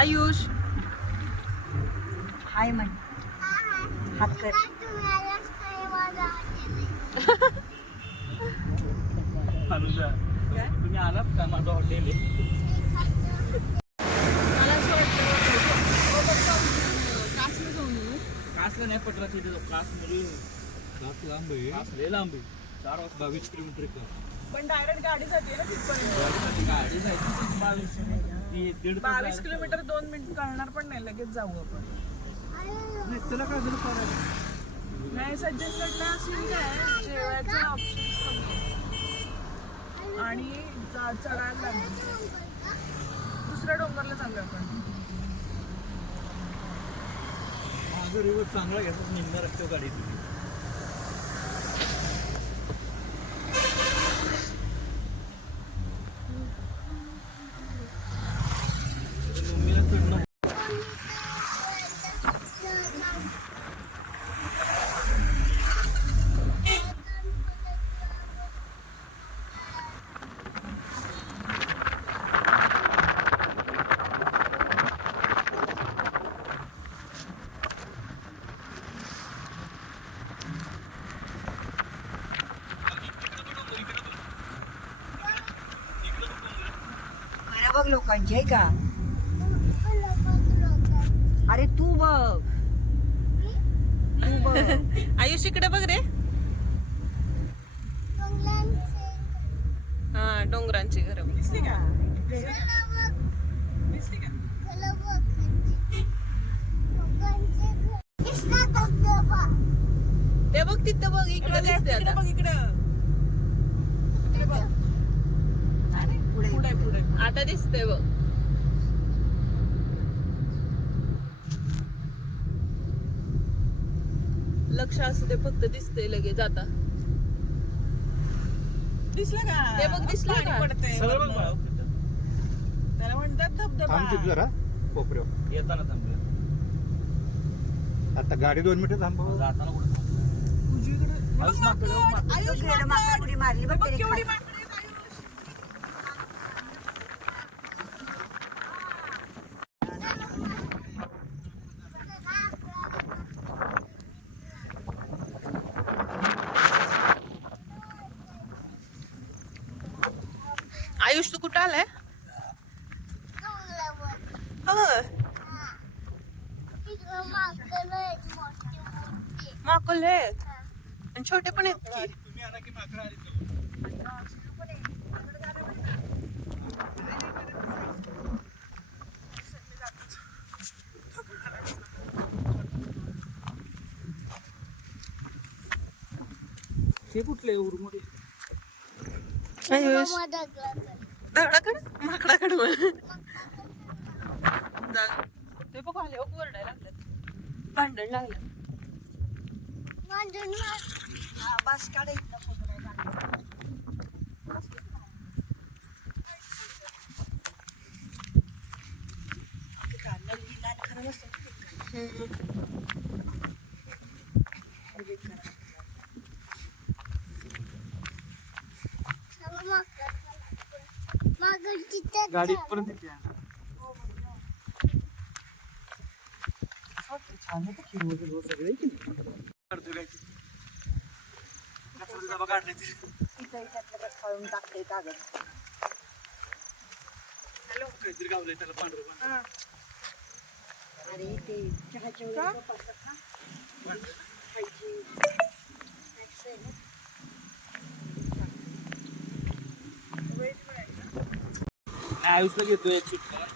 आयुष. हाय म्हण. हात कर. तुम्ही आलात का माझं हॉटेल कासला नाही पटराची इथे जाऊ. कास कास लांब आहे. कास लय लांब आहे. चार वाजता. बावीस किलोमीटर पण डायरेक्ट गाडी जाते ना तिथपर्यंत. गाडी जायची बावीस बावीस. किलोमीटर दोन मिनिट कळणार पण नाही लगेच जाऊ आपण. नाही, तुला काय झालं करायला नाही सज्जनकडनं जेवायचे आहेत. आणि चढायला लागेल दुसऱ्या डोंगरला चाललो आपण. माझं रिवर्स चांगला घेतात निम्म्या रस्त्यावर गाडी खरं बघ लोकांची आहे का? अरे तू बघ. तू बघ. आयुष इकडे बघ रे. हा डोंगरांची घर दिसली का? दिसली का? ते बघ तिथं बघ इकडे दिसते आता. बघ इकडे. पुढे. पुढे पुढे. आता दिसतंय बघ. लक्ष असू दे फक्त दिसतंय लगेच आता. दिसलं का? ते बघ दिसलं का? बघ तिथं. त्याला म्हणतात थांब तिथं जरा कोपऱ्यावर. येताना थांबूया आता गाडी दोन मिनिटं थांबव. जाताना कुठं थांबूया? आयुष माकडं, माकडं. गेलं माकडं उडी मारली बघ त्याने केवढी खाली. माकडे आहेत, आयुष. आयुष तू कुठं आलाय? होय. माकल आहेत आणि छोटे पण आहेत की? तुम्ही आला की माकडं आली तर. हे कुठले उरमध्ये आयुष. दगडाकड माकडाकड ते बघ आले ओरडायला लागल्यात. भांडण लागलं. हा, बस काढायचा. खरं नसतं ना ते काय. Edit करा. गाडीत पर्यंत येते छान आहे सगळं आहे की नाही? काढतो काय डबा खाळून टाकते कागद काहीतरी गावलंय त्याला पांढरं पांढरं. अरे ते चहाच्या वगैरे. खायची आहे ना. aí eu joguei dois aqui, cara.